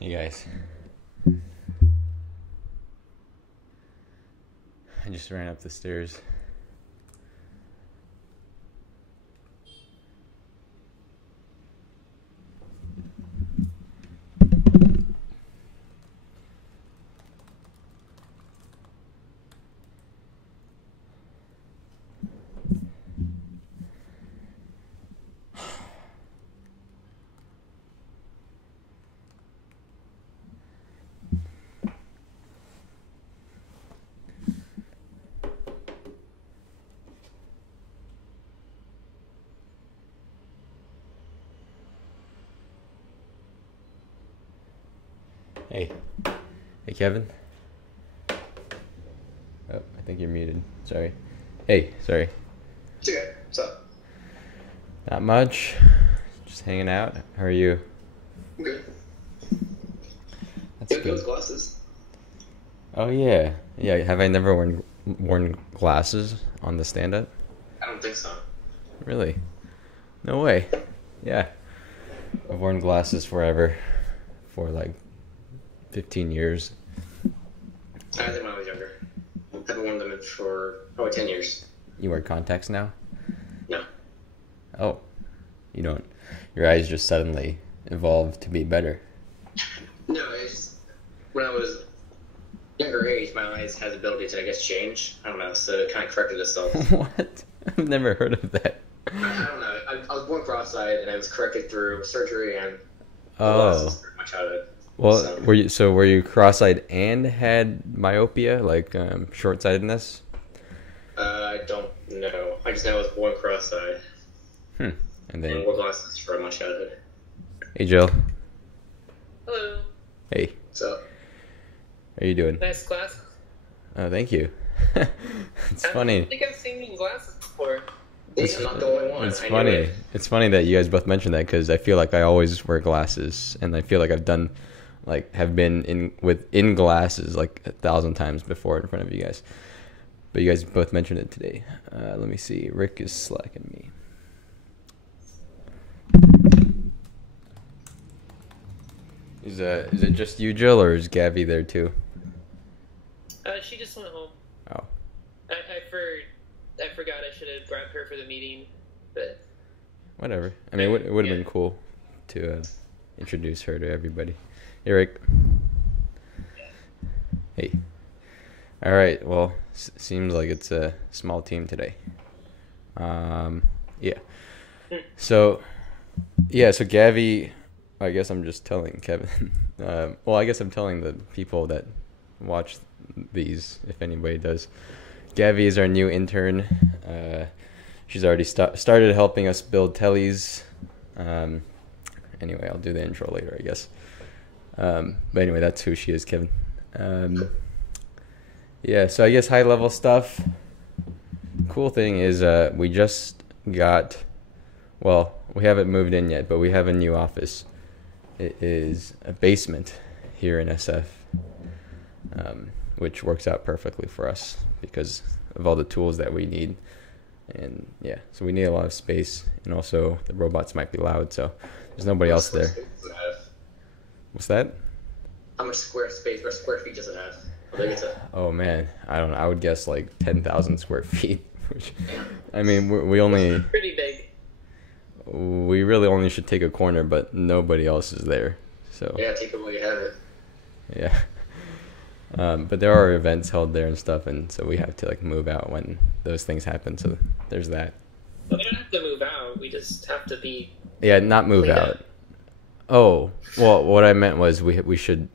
Hey guys, I just ran up the stairs. Hey. Hey, Kevin. Oh, I think you're muted. Sorry. Hey, sorry. It's okay. What's up? Not much. Just hanging out. How are you? I'm good. That's You have good. those glasses? Oh, yeah. Yeah, have I never worn glasses on the stand-up? I don't think so. Really? No way. Yeah. I've worn glasses forever. For like 15 years. I think when I was younger. I haven't worn them for probably 10 years. You wear contacts now? No. Oh. You don't. Your eyes just suddenly evolved to be better. No, it's just, when I was younger age, my eyes had the ability to, I guess, change. I don't know, so it kind of corrected itself. What? I've never heard of that. I don't know. I was born cross-eyed, and I was corrected through surgery and Oh. glasses through my childhood. Well, So- were you cross-eyed and had myopia, like short-sightedness? I don't know. I just know I was born cross-eyed And and then, wore glasses for my childhood. hey Jill, Hello. hey, So, how you doing? Nice glasses. Oh, thank you. It's funny. I think I've seen you in glasses before. I'm not the only one. It's I knew funny. it. It's funny that you guys both mentioned that because I feel like I always wear glasses, and I feel like I've done, like, have been in glasses like 1,000 times before in front of you guys. But you guys both mentioned it today. Let me see. Rick is slacking me. Is it just you, Jill, or is Gabby there too? She just went home. Oh, I forgot I should have grabbed her for the meeting, but whatever. I mean, it would have been cool to introduce her to everybody. Hey, Rick. Hey. All right. Well, seems like it's a small team today. Yeah. So Gabby, I guess I'm just telling Kevin. Well, I guess I'm telling the people that watch these, if anybody does. Gabby is our new intern. She's already started helping us build tellies. Anyway, I'll do the intro later, I guess. But anyway, that's who she is, Kevin. Yeah, so I guess high level stuff. Cool thing is we just got, well, we haven't moved in yet, but we have a new office. It is a basement here in SF, which works out perfectly for us because of all the tools that we need. And yeah, so we need a lot of space, and also the robots might be loud, so there's nobody else there. What's that? How much square space or square feet does it have? How big is it? Oh man, I don't know. I would guess like 10,000 square feet. Which, I mean, we only, pretty big. we really only should take a corner, but nobody else is there. So Yeah, take it while you have it. yeah. But there are events held there and stuff, and so we have to like move out when those things happen. So there's that. But we don't have to move out. We just have to be. Yeah, not move Clean out. up. Oh, well, what I meant was we should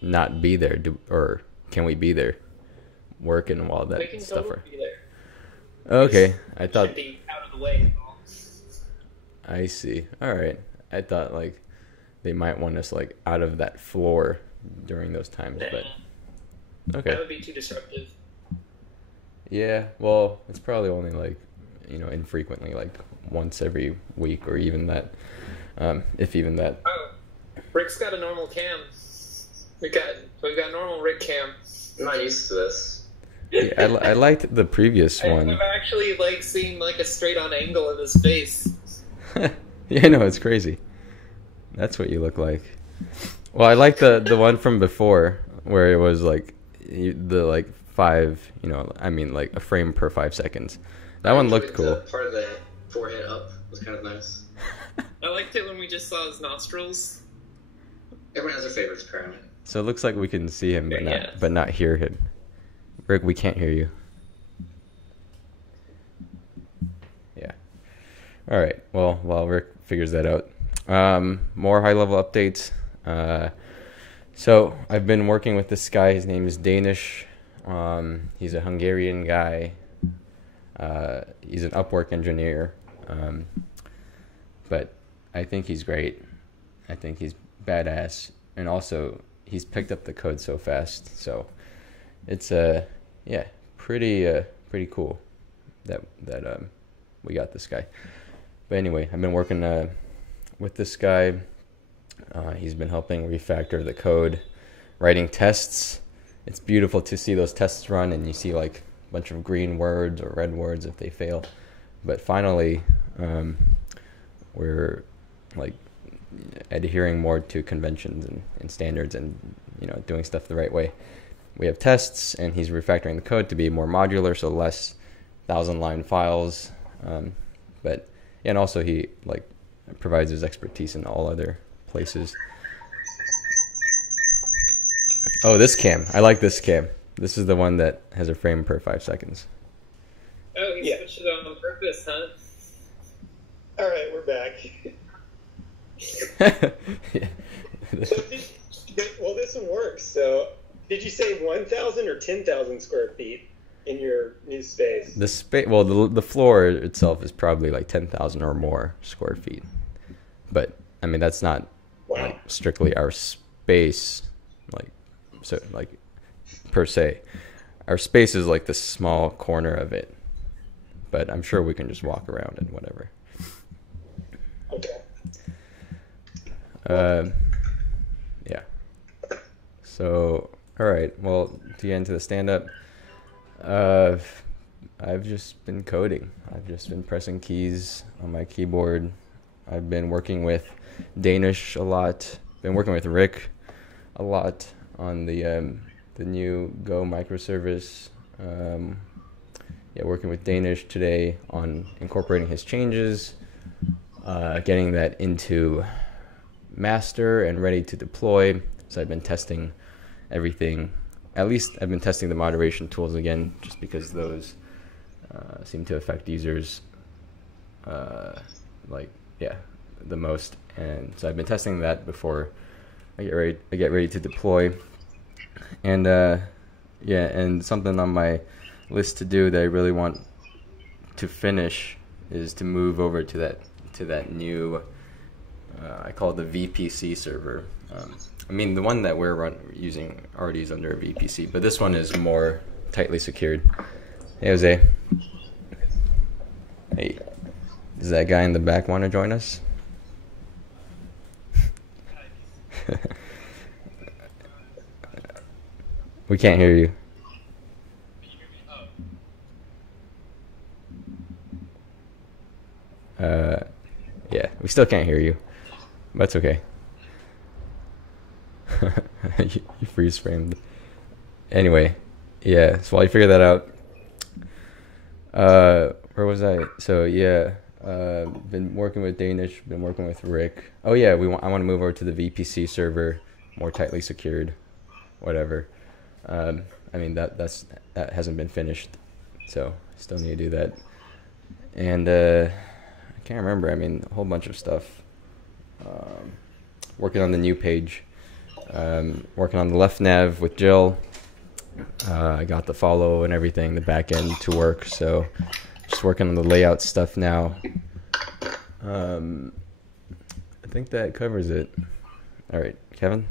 not be there, or can we be there, working while We that can stuff? totally be there. Okay, I Should thought. be out of the way. I see. All right, I thought like they might want us like out of that floor during those times, but That okay. would be too disruptive. Yeah, well, it's probably only like, infrequently, like once every week or even that, if even that. Oh, Rick's got a normal cam. We've got normal Rick cam. I'm not used to this. Yeah, I liked the previous one. I've actually seen like a straight on angle of his face. Yeah, no, it's crazy. That's what you look like. Well, I like the one from before where it was like the like like a frame per 5 seconds. That one looked cool. The part of the forehead up was kind of nice. I liked it when we just saw his nostrils. Everyone has their favorites, apparently. So it looks like we can see him, Yeah. but not hear him. Rick, we can't hear you. Yeah. All right. Well, while Rick figures that out, more high-level updates. So I've been working with this guy. His name is Danish. He's a Hungarian guy. He's an Upwork engineer. But I think he's great. I think he's badass. And also, he's picked up the code so fast. So it's pretty cool that we got this guy. But anyway, I've been working with this guy. He's been helping refactor the code, writing tests. It's beautiful to see those tests run, and you see like a bunch of green words or red words if they fail. But finally, we're like adhering more to conventions and standards, and doing stuff the right way. We have tests, and he's refactoring the code to be more modular, so less 1,000-line files. And also he like provides his expertise in all other places. Oh, this cam. I like this cam. This is the one that has a frame per 5 seconds. Oh, he switched it on purpose, huh? All right, we're back. Yeah. Well, this one works. So, did you say 1,000 or 10,000 square feet in your new space? The floor itself is probably like 10,000 or more square feet. But I mean, that's not like strictly our space, per se. Our space is like the small corner of it. But I'm sure we can just walk around and whatever. Okay. Yeah. So, all right. Well, to get into the stand-up, I've just been coding. I've just been pressing keys on my keyboard. I've been working with Danish a lot. Been working with Rick a lot on the new Go microservice. Working with Danish today on incorporating his changes, getting that into master and ready to deploy. So I've been testing everything. At least I've been testing the moderation tools again, just because those seem to affect users the most. And so I've been testing that before I get ready to deploy. And and something on my list to do that I really want to finish is to move over to that new I call it the VPC server. The one that we're using already is under a VPC, but this one is more tightly secured. Hey, Jose. Hey, does that guy in the back want to join us? We can't hear you. Yeah, we still can't hear you. That's okay. You freeze framed. Anyway, yeah. So while you figure that out, where was I? So yeah, been working with Danish. Been working with Rick. Oh yeah, I want to move over to the VPC server, more tightly secured, whatever. That hasn't been finished, so still need to do that. And I can't remember. A whole bunch of stuff. Working on the new page. Working on the left nav with Jill. I got the follow and everything, the back end to work. So just working on the layout stuff now. I think that covers it. All right, Kevin?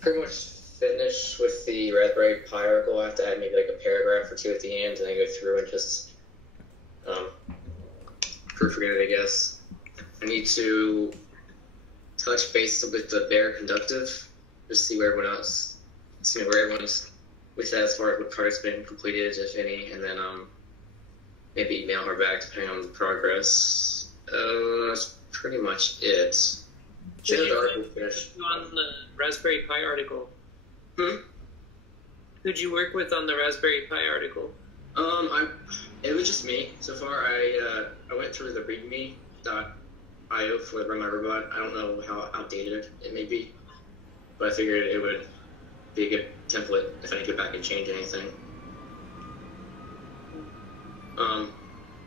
Pretty much finished with the Raspberry Pi article. I have to add maybe like a paragraph or two at the end, and then go through and just proofread it, I guess. I need to touch base with the Bear Conductive, just see where everyone's with that as far as what project's been completed, if any, and then maybe email her back depending on the progress. That's pretty much it. Should have the article finished. On the Raspberry Pi article. Hmm? Who'd you work with on the Raspberry Pi article? It was just me so far. I went through the README.io for RunMyRobot. I don't know how outdated it may be, but I figured it would be a good template if I need to go back and change anything.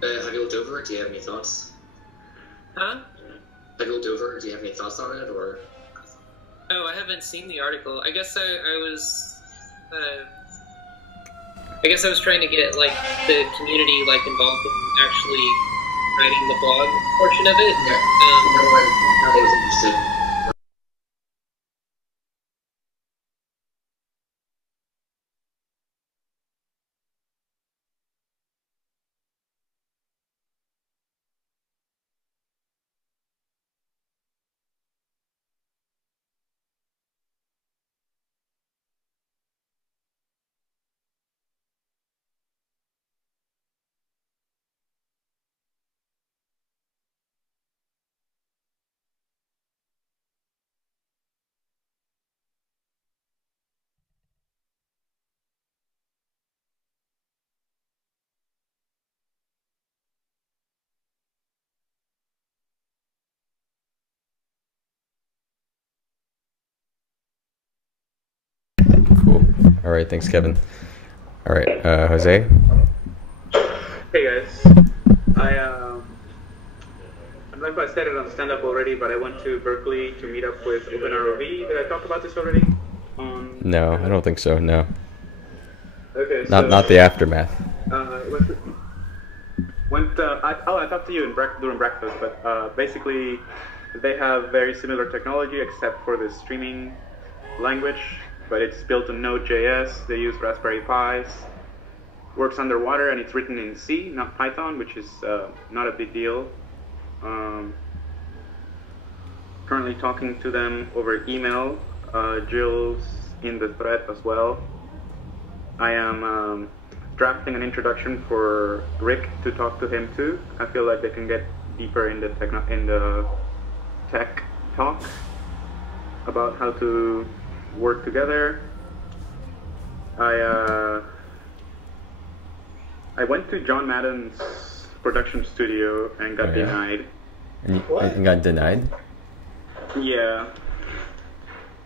Have you looked over it? Do you have any thoughts? Huh? Have you looked over it? Do you have any thoughts on it, or? Oh, I haven't seen the article. I guess I was trying to get like the community like involved in actually writing the blog portion of it. Yeah. No one was interested. Cool. All right, thanks, Kevin. All right, Jose. Hey guys, I don't know if I said it on stand-up already, but I went to Berkeley to meet up with OpenROV. Did I talk about this already? No, I don't think so. No. Okay. Not the aftermath. I talked to you during breakfast, but basically they have very similar technology except for the streaming language, but it's built on Node.js. They use Raspberry Pis. Works underwater, and it's written in C, not Python, which is not a big deal. Currently talking to them over email. Jill's in the thread as well. I am drafting an introduction for Rick to talk to him too. I feel like they can get deeper in the tech talk about how to work together. I went to John Madden's production studio and got denied. And you got denied? Yeah.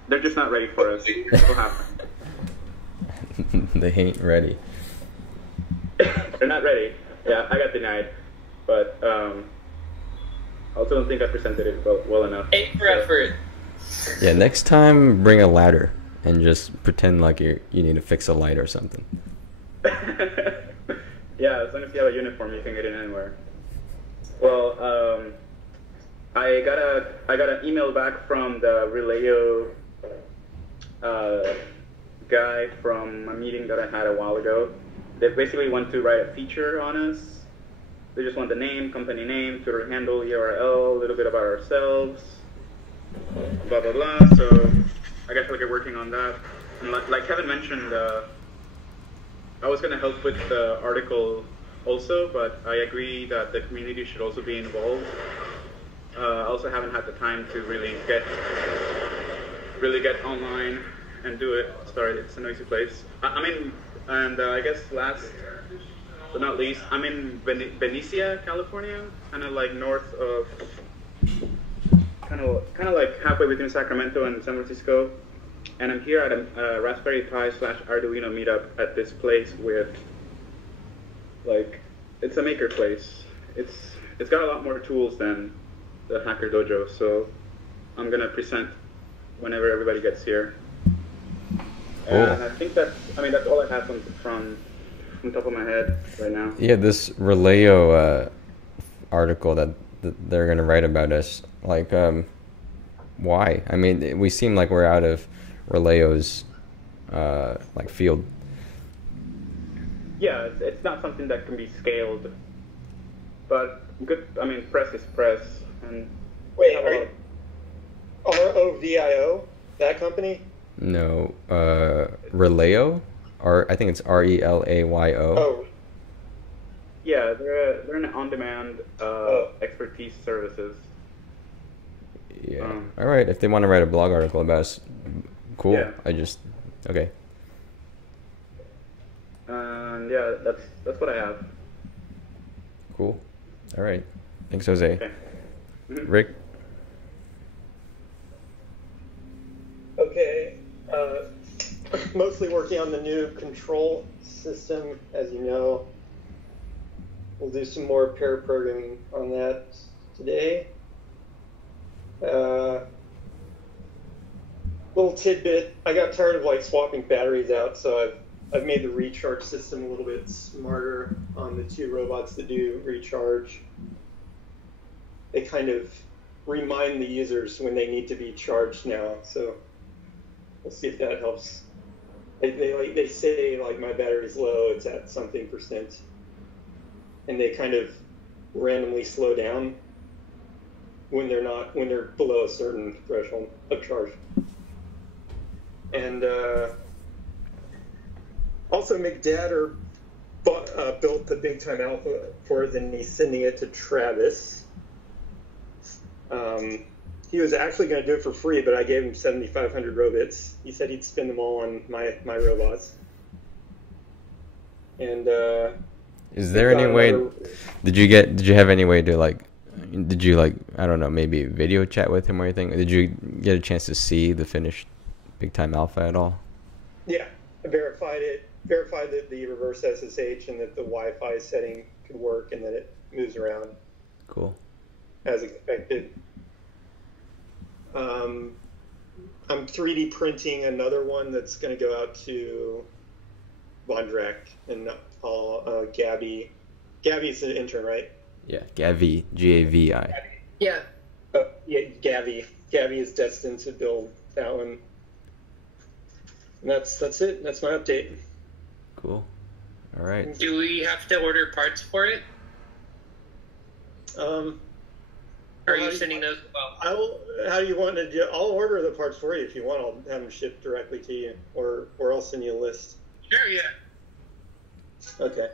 They're just not ready for us. What happened? They ain't ready. They're not ready. Yeah, I got denied. But I also don't think I presented it well enough. A for effort. Yeah, next time bring a ladder and just pretend like you need to fix a light or something. Yeah, as long as you have a uniform, you can get in anywhere. Well, I got an email back from the Relayo guy from a meeting that I had a while ago. They basically want to write a feature on us. They just want the name, company name, Twitter handle, URL, a little bit about ourselves, blah blah blah. So I guess I'll get working on that. And like Kevin mentioned, I was going to help with the article also, but I agree that the community should also be involved. I also haven't had the time to really get online and do it. Sorry, it's a noisy place. I guess last but not least, I'm in Benicia, California, kind of like north of, kind of like halfway between Sacramento and San Francisco. And I'm here at a Raspberry Pi / Arduino meetup at this place with, like, it's a maker place. It's got a lot more tools than the Hacker Dojo, so I'm gonna present whenever everybody gets here. Cool. And I think that's all I have from the top of my head right now. Yeah, this Relayo article that they're gonna write about us, like, why? I mean, we seem like we're out of Relayo's like field. Yeah, it's not something that can be scaled, but good. I mean, press is press. And wait, are you ROVIO, that company? No, Relayo, I think it's RELAYO. Oh, yeah, they're an on-demand expertise services. Yeah. All right. If they want to write a blog article about us, cool. Yeah. Okay. Yeah, that's what I have. Cool. All right. Thanks, Jose. Okay. Rick. Okay. Mostly working on the new control system, as you know. We'll do some more pair programming on that today. Little tidbit, I got tired of like swapping batteries out, so I've made the recharge system a little bit smarter on the 2 robots that do recharge. They kind of remind the users when they need to be charged now, so we'll see if that helps. They say like my battery's low, it's at something %, and they kind of randomly slow down when they're below a certain threshold of charge. And also McDadder built the Big Time Alpha for it, and he's sending it to Travis. He was actually going to do it for free, but I gave him 7,500 robits. He said he'd spend them all on my robots. And is there any way? Did you have any way to I don't know, maybe video chat with him or anything? Did you get a chance to see the finished Big Time Alpha at all? Yeah, I verified it. Verified that the reverse SSH and that the Wi-Fi setting could work and that it moves around. Cool. As expected. I'm 3D printing another one that's going to go out to Bondrak and Gabby. Gabby's an intern, right? Yeah, Gavi, Gavi. Yeah. Yeah, Gabby. Gabby is destined to build that one. And that's it. That's my update. Cool. All right. Do we have to order parts for it? Or are you sending those? Well, how do you want to do? I'll order the parts for you if you want. I'll have them shipped directly to you, or I'll send you a list. sure, yeah. Okay.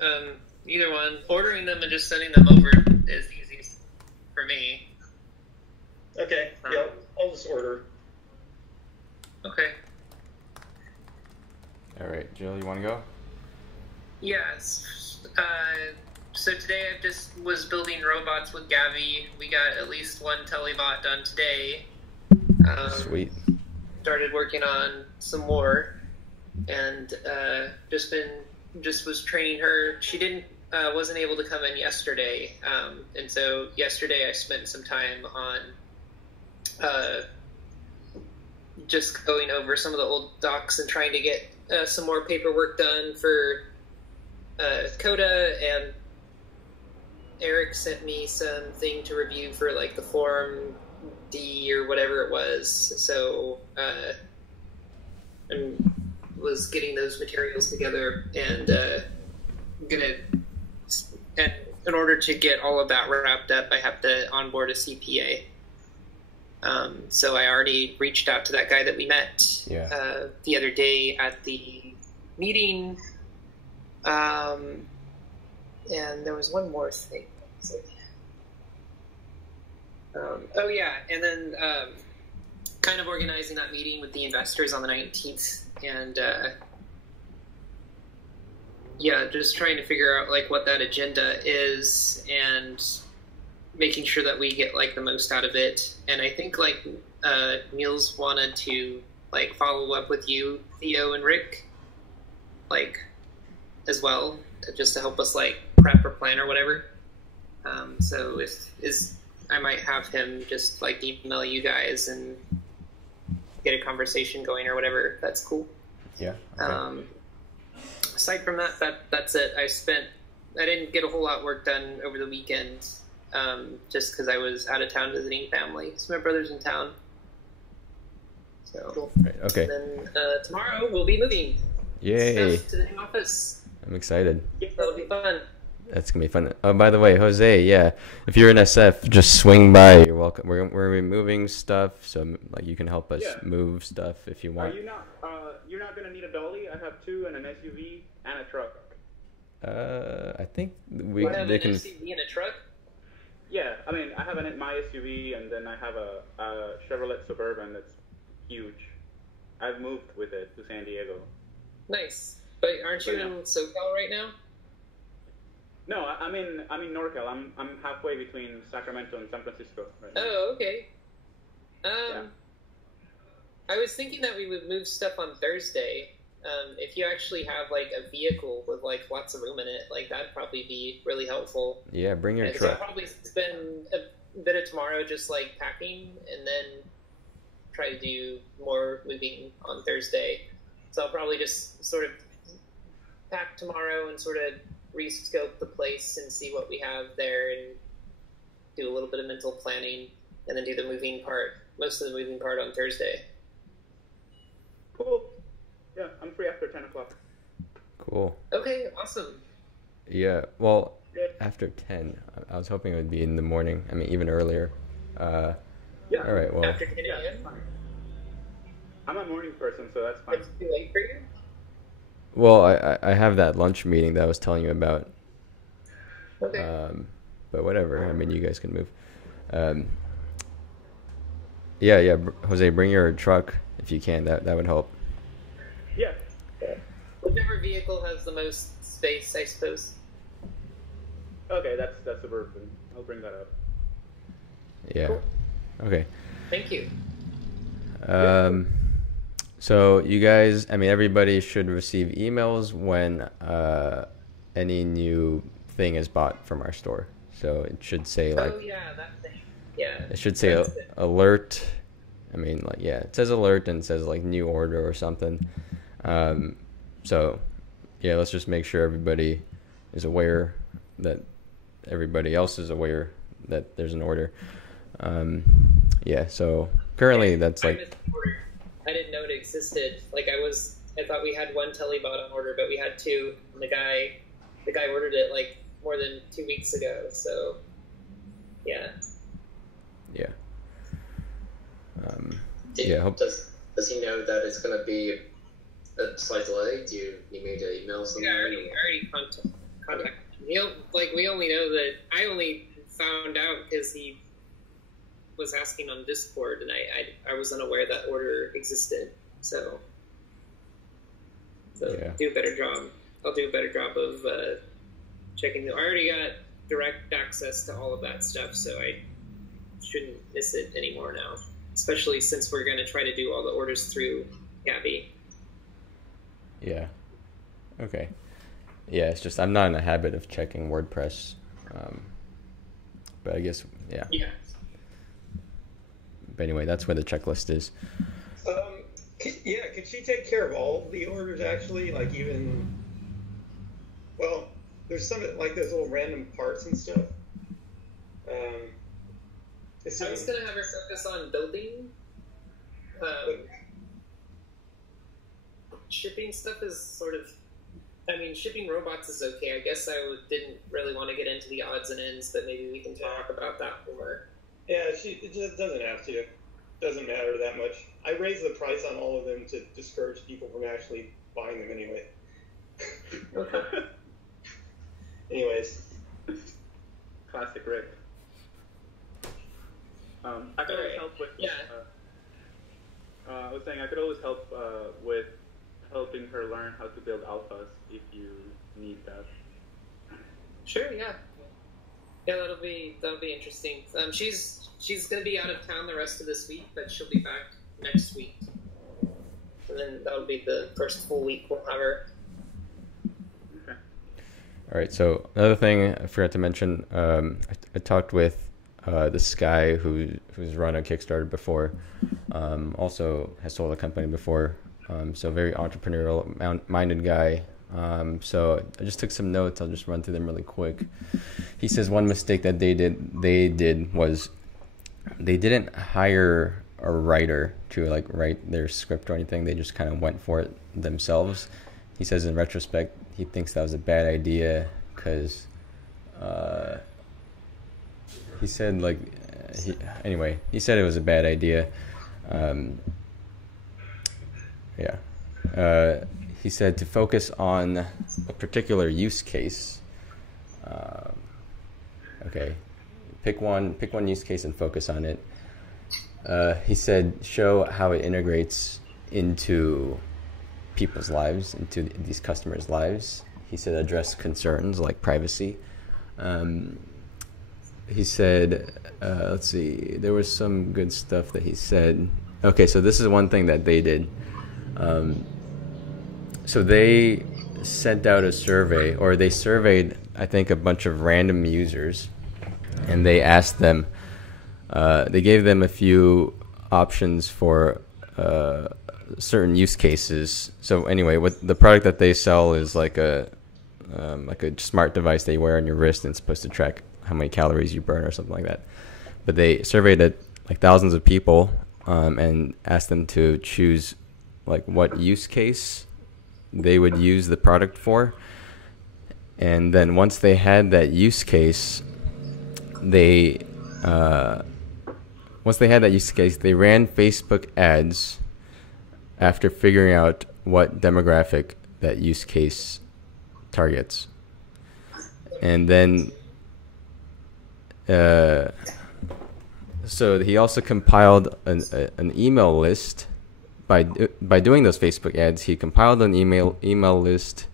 Either one. Ordering them and just sending them over is easy for me. Okay. Yeah, I'll just order. Okay. All right, Jill, you want to go? Yes. So today I just was building robots with Gavi. We got at least one telebot done today. Sweet. Started working on some more, and just was training her. She wasn't able to come in yesterday, and so yesterday I spent some time on just going over some of the old docs and trying to get some more paperwork done for Coda, and Eric sent me something to review for like the Form D or whatever it was. So I was getting those materials together, and and in order to get all of that wrapped up, I have to onboard a CPA. So I already reached out to that guy that we met the other day at the meeting. And there was one more thing. And then kind of organizing that meeting with the investors on the 19th, and just trying to figure out like what that agenda is and making sure that we get like the most out of it. And I think like Niels wanted to like follow up with you, Theo and Rick, like as well, just to help us like prep or plan or whatever. So I might have him just like email you guys and get a conversation going or whatever. That's cool. Yeah. Okay. Aside from that's it. I didn't get a whole lot of work done over the weekend, just because I was out of town visiting family. So my brother's in town. So Cool. Right, okay. And then tomorrow we'll be moving. Yay. Stuff to the new office. I'm excited. That'll be fun. That's gonna be fun. Oh, by the way, Jose, yeah, if you're in SF, just swing by. You're welcome. We're removing stuff, so like you can help us move stuff if you want. Are you not? You're not gonna need a dolly. I have 2 and an SUV and a truck. I think What, have they an can. SUV in a truck? Yeah, I mean, I have my SUV, and then I have a Chevrolet Suburban that's huge. I've moved with it to San Diego. Nice. But aren't you But, in SoCal right now? No, I'm in NorCal. I'm halfway between Sacramento and San Francisco right now. Oh, okay. Yeah. I was thinking that we would move stuff on Thursday. If you actually have like a vehicle with like lots of room in it, like that'd probably be really helpful. Yeah, bring your Because I'll truck. probably spend a bit of tomorrow just like packing, and then try to do more moving on Thursday. So I'll probably just sort of pack tomorrow and sort of rescope the place and see what we have there, and do a little bit of mental planning, and then do the moving part, most of the moving part on Thursday. Cool. Yeah, I'm free after 10 o'clock. Cool. Okay, awesome. Yeah, well, after 10. I was hoping it would be in the morning. I mean, even earlier. Yeah. All right, well. After 10 Yeah, a.m.? that's fine. I'm a morning person, so that's fine. It's too late for you? Well, I have that lunch meeting that I was telling you about. Okay. But whatever. I mean, you guys can move. Yeah, Jose, bring your truck if you can. That would help. Yeah. Whichever vehicle has the most space, I suppose. Okay, that's Suburban. I'll bring that up. Yeah. Cool. Okay. Thank you. So you guys, I mean, everybody should receive emails when any new thing is bought from our store. So it should say like, Oh yeah, that thing. Yeah. it should say That's good. alert. I mean, like, yeah, it says alert and it says like new order or something. So yeah, let's just make sure everybody is aware that everybody else is aware that there's an order. Yeah, so currently that's I like, missed the order. I didn't know it existed. Like I thought we had one telebot on order, but we had two. And the guy ordered it like more than 2 weeks ago. So yeah. yeah. Does he know that it's going to be a slight delay? Do you need me to email someone? Yeah, I already contacted him. We only know that I only found out because he was asking on Discord, and I was unaware that order existed. So Yeah. do a better job. I'll do a better job of checking. I already got direct access to all of that stuff, so I shouldn't miss it anymore now. Especially since we're going to try to do all the orders through Gabby. Yeah. Okay. Yeah, it's just I'm not in the habit of checking WordPress. But I guess, yeah. Yeah. But anyway, that's where the checklist is. Could she take care of all the orders actually? Like even, well, there's some like those little random parts and stuff. I was going to have her focus on building. Shipping stuff is sort of... I mean, shipping robots is okay. I guess didn't really want to get into the odds and ends, but maybe we can talk about that more. Yeah, it just doesn't have to. Doesn't matter that much. I raised the price on all of them to discourage people from actually buying them anyway. Okay. Anyways. Classic Rick. I could always help with... Yeah. I was saying I could always help with helping her learn how to build alphas if you need that. Sure, yeah. Yeah, that'll be interesting. She's going to be out of town the rest of this week, but she'll be back next week. And then that'll be the first full week we'll have her. Okay. All right, so another thing I forgot to mention, I talked with this guy who's run a Kickstarter before, also has sold a company before, so very entrepreneurial-minded guy. So I just took some notes. I'll just run through them really quick. He says one mistake that they did was they didn't hire a writer to like write their script or anything. They just kind of went for it themselves. He says in retrospect he thinks that was a bad idea because he said like he said it was a bad idea. He said to focus on a particular use case. Okay, pick one use case and focus on it. He said show how it integrates into people's lives, into these customers' lives. He said address concerns like privacy. He said, let's see, there was some good stuff that he said. Okay, so this is one thing that they did. So they sent out a survey, or they surveyed, I think, a bunch of random users, and they asked them, they gave them a few options for certain use cases. So anyway, what the product that they sell is like a smart device that you wear on your wrist, and it's supposed to track how many calories you burn or something like that. But they surveyed like thousands of people and asked them to choose like what use case they would use the product for. And then once they had that use case, they ran Facebook ads after figuring out what demographic that use case targets. And then so he also compiled an email list by doing those Facebook ads. He compiled an email list,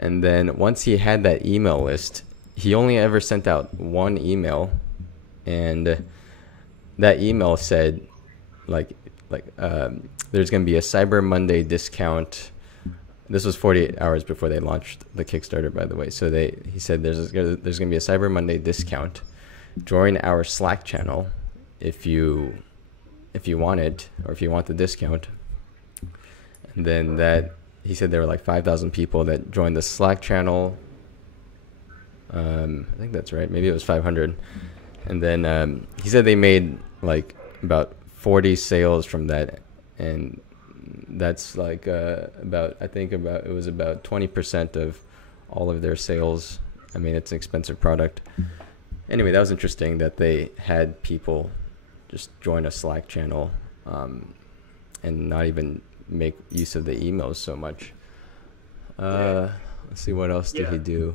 and then once he had that email list, he only ever sent out one email, and that email said like there's going to be a Cyber Monday discount. This was 48 hours before they launched the Kickstarter, by the way. So he said there's going to be a Cyber Monday discount. Join our Slack channel if you want it, or if you want the discount. And then he said there were like 5,000 people that joined the Slack channel. I think that's right. Maybe it was 500. And then he said they made like about 40 sales from that, and that's like it was about 20% of all of their sales. I mean, it's an expensive product. Anyway, that was interesting that they had people just join a Slack channel and not even make use of the emails so much. Let's see, what else did he do?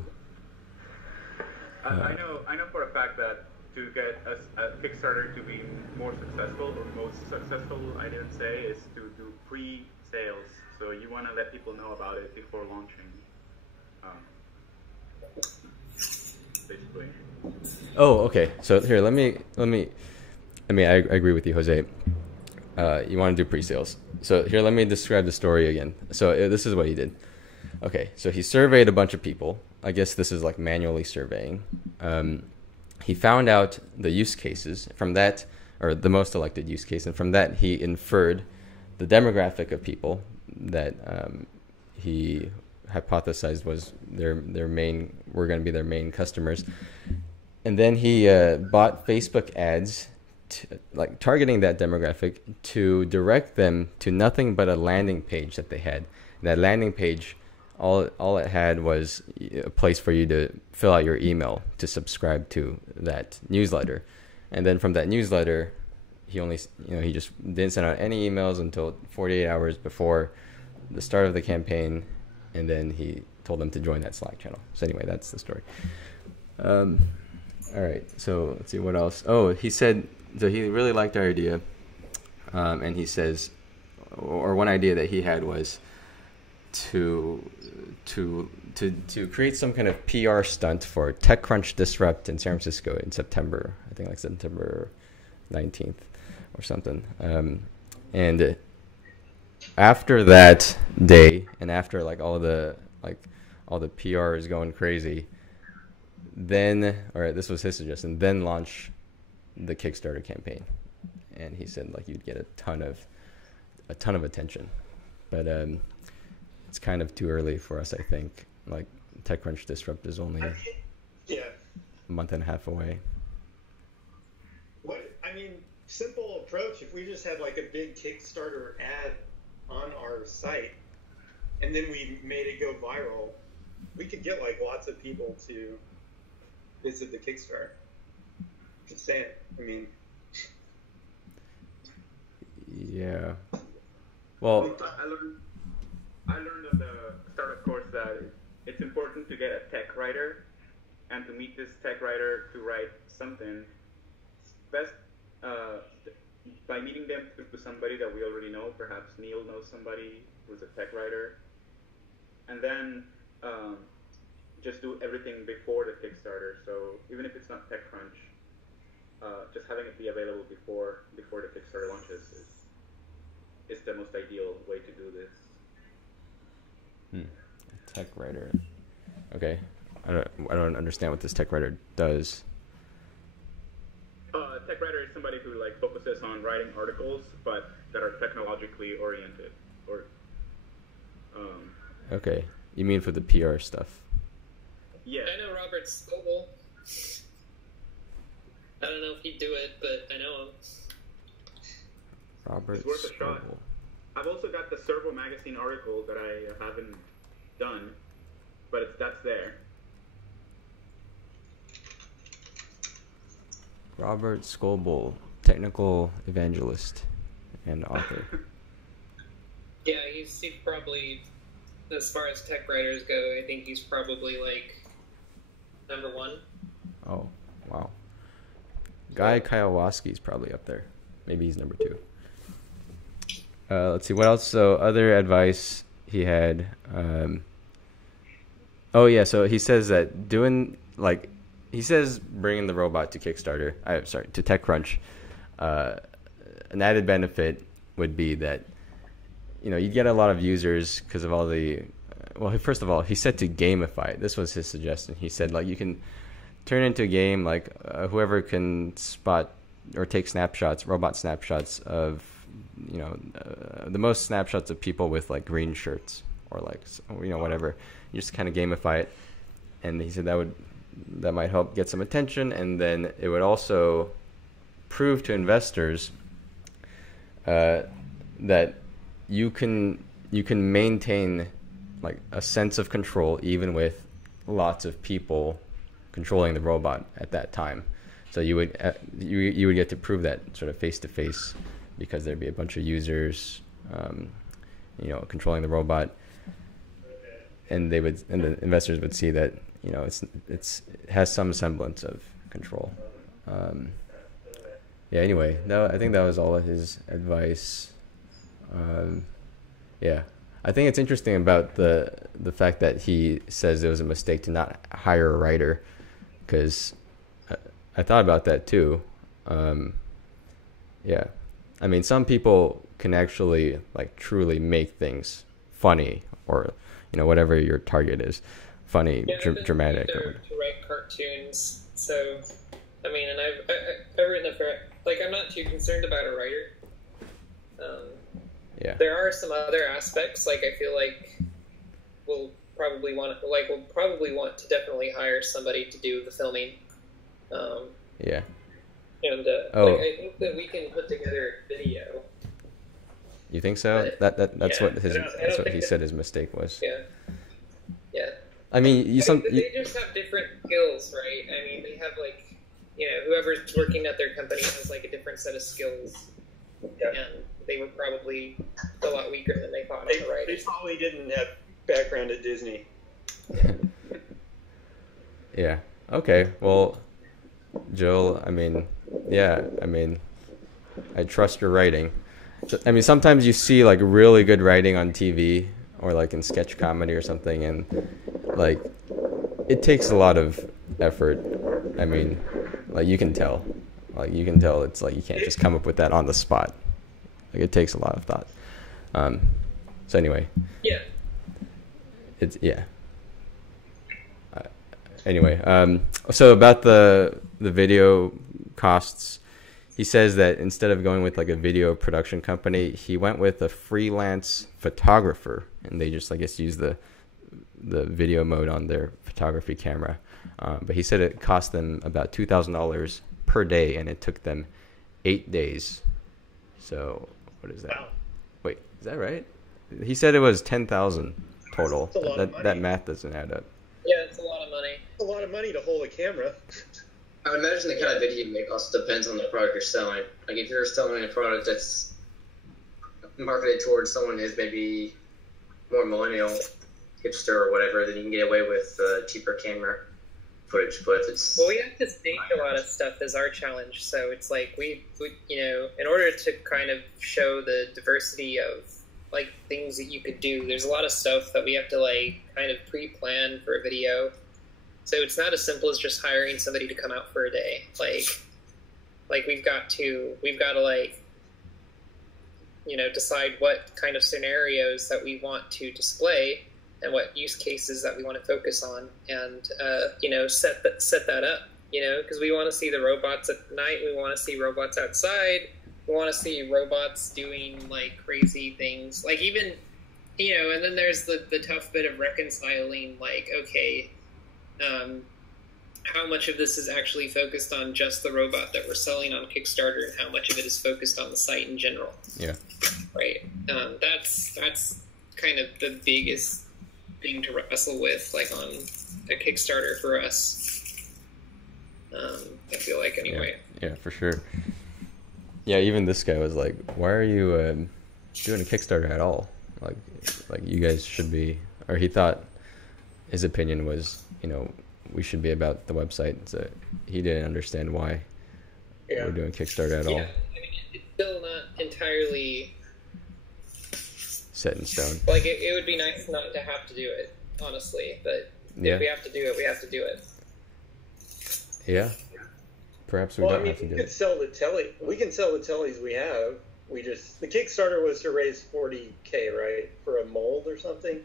I know for a fact that to get a Kickstarter to be more successful, or most successful, I didn't say, is to do pre-sales. So you want to let people know about it before launching. Basically. Oh, okay. So here, let me. I mean, I agree with you, Jose. You want to do pre-sales. So here, let me describe the story again. So this is what he did. Okay, so he surveyed a bunch of people. I guess this is like manually surveying. He found out the use cases from that, or the most elected use case, and from that he inferred the demographic of people that he hypothesized was were going to be their main customers. And then he bought Facebook ads, like targeting that demographic, to direct them to nothing but a landing page that they had. And that landing page, all it had was a place for you to fill out your email to subscribe to that newsletter. And then from that newsletter, he just didn't send out any emails until 48 hours before the start of the campaign, and then he told them to join that Slack channel. So anyway, that's the story. All right, so let's see what else. Oh, he said, so he really liked our idea, and he says, or one idea that he had was to create some kind of PR stunt for TechCrunch Disrupt in San Francisco in September. I think like September 19th or something. And after that day, and after like all the PR is going crazy, then, or this was his suggestion, then launch the Kickstarter campaign. And he said like you'd get a ton of attention, but it's kind of too early for us, I think. Like TechCrunch Disrupt is only a month and a half away. Simple approach. If we just had like a big Kickstarter ad on our site, and then we made it go viral, we could get like lots of people to visit the Kickstarter. Just saying. Yeah. Well, I learned on the startup course that it's important to get a tech writer and to meet this tech writer to write something, best by meeting them through somebody that we already know. Perhaps Neil knows somebody who's a tech writer, and then just do everything before the Kickstarter. So even if it's not TechCrunch, just having it be available before the Kickstarter launches is the most ideal way to do this. Tech writer. Okay, I don't understand what this tech writer does. Tech writer is somebody who like focuses on writing articles, but that are technologically oriented. Or Okay, you mean for the PR stuff? Yeah. I know Robert Scoble. I don't know if he'd do it, but I know him. Robert It's worth a shot. Scoble. I've also got the Servo magazine article that I haven't done, but that's there. Robert Scoble, technical evangelist and author. Yeah, he's probably, as far as tech writers go, I think he's probably like number one. Oh, wow. Guy Kowalski's probably up there. Maybe he's number 2. Let's see, what else? So other advice he had. Oh yeah, so he says that he says bringing the robot to Kickstarter. To TechCrunch. An added benefit would be that you'd get a lot of users because of all the. Well, first of all, he said to gamify it. This was his suggestion. He said you can turn into a game whoever can spot or take robot snapshots of the most snapshots of people with green shirts or whatever. You just kind of gamify it, and he said that might help get some attention, and then it would also prove to investors that you can maintain a sense of control even with lots of people controlling the robot at that time. So you would get to prove that sort of face to face, because there'd be a bunch of users controlling the robot, and the investors would see that it has some semblance of control. Anyway, I think that was all of his advice. I think it's interesting about the fact that he says it was a mistake to not hire a writer, because I thought about that too. I mean, some people can actually truly make things funny, or whatever your target is, funny, dramatic. To write cartoons, so I mean, and I've written I'm not too concerned about a writer. There are some other aspects, I feel we'll probably want to definitely hire somebody to do the filming. And I think that we can put together a video. You think so? That's what he said his mistake was. Yeah. I mean, they just have different skills, right? I mean, they have whoever's working at their company has a different set of skills, and they were probably a lot weaker than they thought. They probably didn't have background at Disney. Yeah. Okay. Well, Joel, I trust your writing. I mean, sometimes you see really good writing on TV or in sketch comedy or something, and it takes a lot of effort. I mean, you can tell. It's you can't just come up with that on the spot. It takes a lot of thought. So anyway. Yeah. Anyway, so about the video costs, he says that instead of going with a video production company, he went with a freelance photographer, and they just use the video mode on their photography camera. But he said it cost them about $2,000 per day, and it took them 8 days. So what is that? Wow. Wait, is that right? He said it was 10,000 total. That's a lot of money. That math doesn't add up. Yeah, it's a lot of money. A lot of money to hold a camera. I would imagine the kind of video you make also depends on the product you're selling. If you're selling a product that's marketed towards someone who's maybe more millennial, hipster or whatever, then you can get away with a cheaper camera footage, but it's Well, we have to stage a lot of stuff as our challenge, so it's like we in order to kind of show the diversity of like things that you could do, there's a lot of stuff that we have to like kind of pre-plan for a video. So it's not as simple as just hiring somebody to come out for a day. Like we've got to like decide what kind of scenarios that we want to display and what use cases that we want to focus on, and set that up. Because we want to see the robots at night, we want to see robots outside, we want to see robots doing like crazy things, like even and then there's the tough bit of reconciling, like, okay, how much of this is actually focused on just the robot that we're selling on Kickstarter, and how much of it is focused on the site in general. Yeah. Right. That's kind of the biggest thing to wrestle with, like on a Kickstarter for us. I feel like anyway. Yeah, for sure. Yeah, even this guy was like, "Why are you doing a Kickstarter at all? Like you guys should be." Or he thought his opinion was, we should be about the website. So he didn't understand why we're doing Kickstarter at all. I mean, it's still not entirely set in stone. Like it would be nice not to have to do it, honestly. But if we have to do it, we have to do it. Yeah. Perhaps we don't have to do it. We can sell the tellies we have. The Kickstarter was to raise $40K, right, for a mold or something.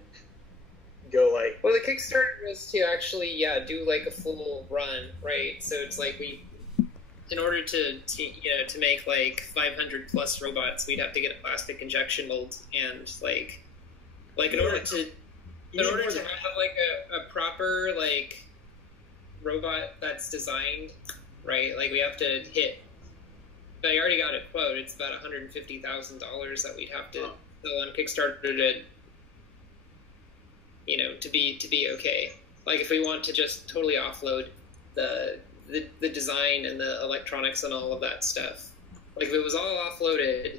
Well, the Kickstarter was to actually do like a full run, right? So it's like in order to make like 500 plus robots, we'd have to get a plastic injection mold, and in order to have like a proper like robot that's designed, right? Like we have to hit. I already got a quote. It's about $150,000 that we'd have to sell on Kickstarter to be okay. Like if we want to just totally offload the design and the electronics and all of that stuff, like if it was all offloaded,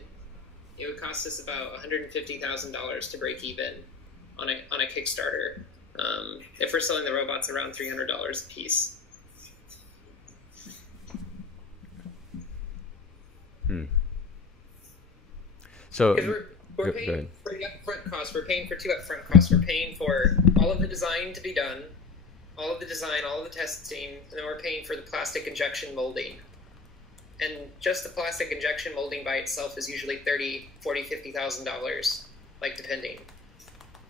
it would cost us about $150,000 to break even on a Kickstarter. If we're selling the robots around $300 a piece. So we're paying for the upfront costs. We're paying for two upfront costs. We're paying for all of the design to be done, all of the design, all of the testing, and then we're paying for the plastic injection molding. And just the plastic injection molding by itself is usually $30,000, $40,000, $50,000, like depending.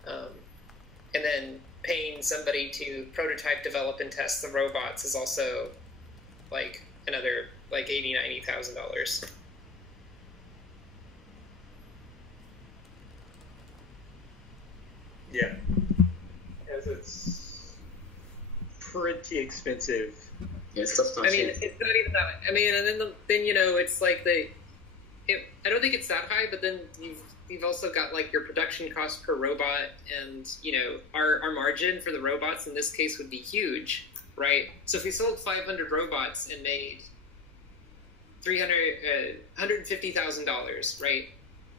And then paying somebody to prototype, develop, and test the robots is also like another like $80,000, $90,000. Yeah, as it's pretty expensive. Yeah, stuff's not cheap. It's not even that. And then it's like I don't think it's that high, but then you've also got like your production cost per robot, and our margin for the robots in this case would be huge, right? So if we sold 500 robots and made $150,000, right?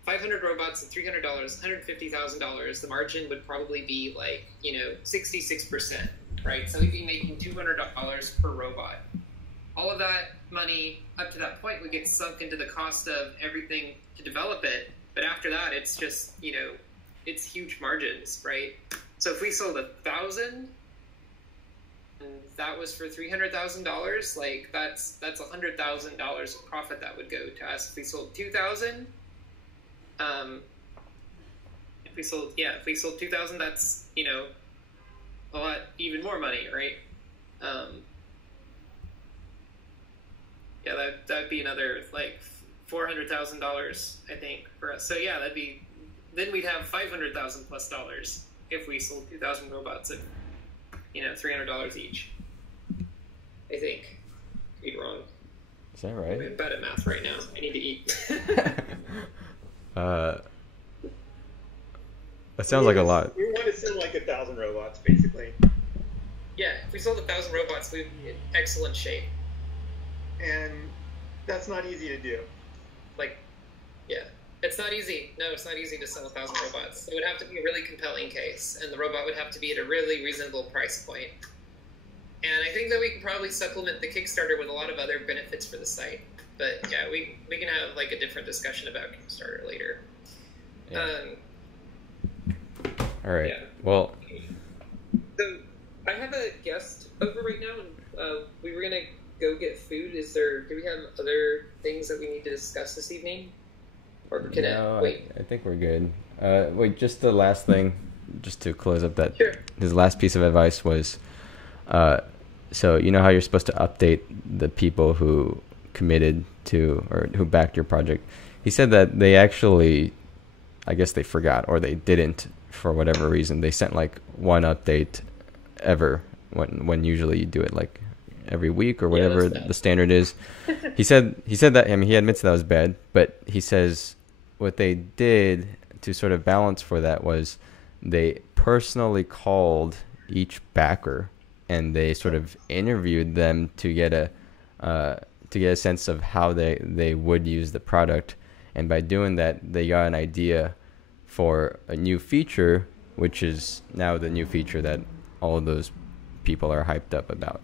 500 robots at $300, $150,000. The margin would probably be like 66%, right? So we'd be making $200 per robot. All of that money up to that point would get sunk into the cost of everything to develop it. But after that, it's just it's huge margins, right? So if we sold 1,000, and that was for $300,000, like that's $100,000 of profit that would go to us. If we sold 2,000. If we sold 2,000, that's a lot, even more money, right? That'd be another like $400,000, I think, for us. So yeah, then we'd have $500,000 plus dollars if we sold 2,000 robots at $300 each. I think. Could be wrong. Is that right? I'm bad at math right now. I need to eat. That sounds like a lot. We want to sell like 1,000 robots, basically. Yeah, if we sold 1,000 robots, we'd be in excellent shape. And that's not easy to do. It's not easy. No, it's not easy to sell 1,000 robots. It would have to be a really compelling case, and the robot would have to be at a really reasonable price point. And I think that we can probably supplement the Kickstarter with a lot of other benefits for the site. But yeah, we can have like a different discussion about Kickstarter later. Yeah. All right. Yeah. Well, So I have a guest over right now, and we were gonna go get food. Do we have other things that we need to discuss this evening? Or can no, I wait? I think we're good. Wait, just the last thing, just to close up that. Sure. His last piece of advice was, so you know how you're supposed to update the people who committed to or who backed your project. He said that they actually, I guess they forgot or they didn't for whatever reason. They sent like one update ever when usually you do it like every week or whatever the standard is. He said that, I mean, he admits that was bad, but he says what they did to sort of balance for that was they personally called each backer and they sort of interviewed them to get a sense of how they would use the product, and by doing that they got an idea for a new feature, which is now the new feature that all of those people are hyped up about.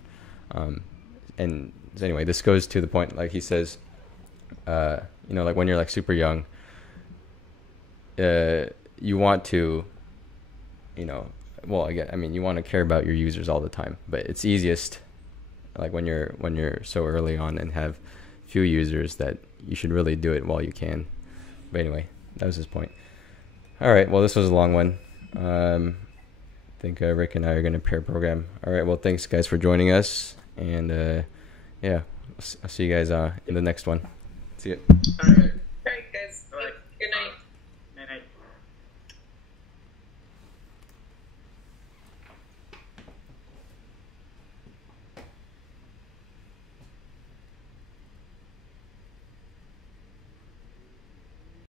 And so anyway, this goes to the point, like he says, like when you're like super young, you want to, you want to care about your users all the time, but it's easiest like when you're so early on and have few users that you should really do it while you can. But anyway, that was his point. All right, well, this was a long one. I think Rick and I are going to pair program. All right, well, thanks guys for joining us, and yeah, I'll see you guys in the next one. See you. All right.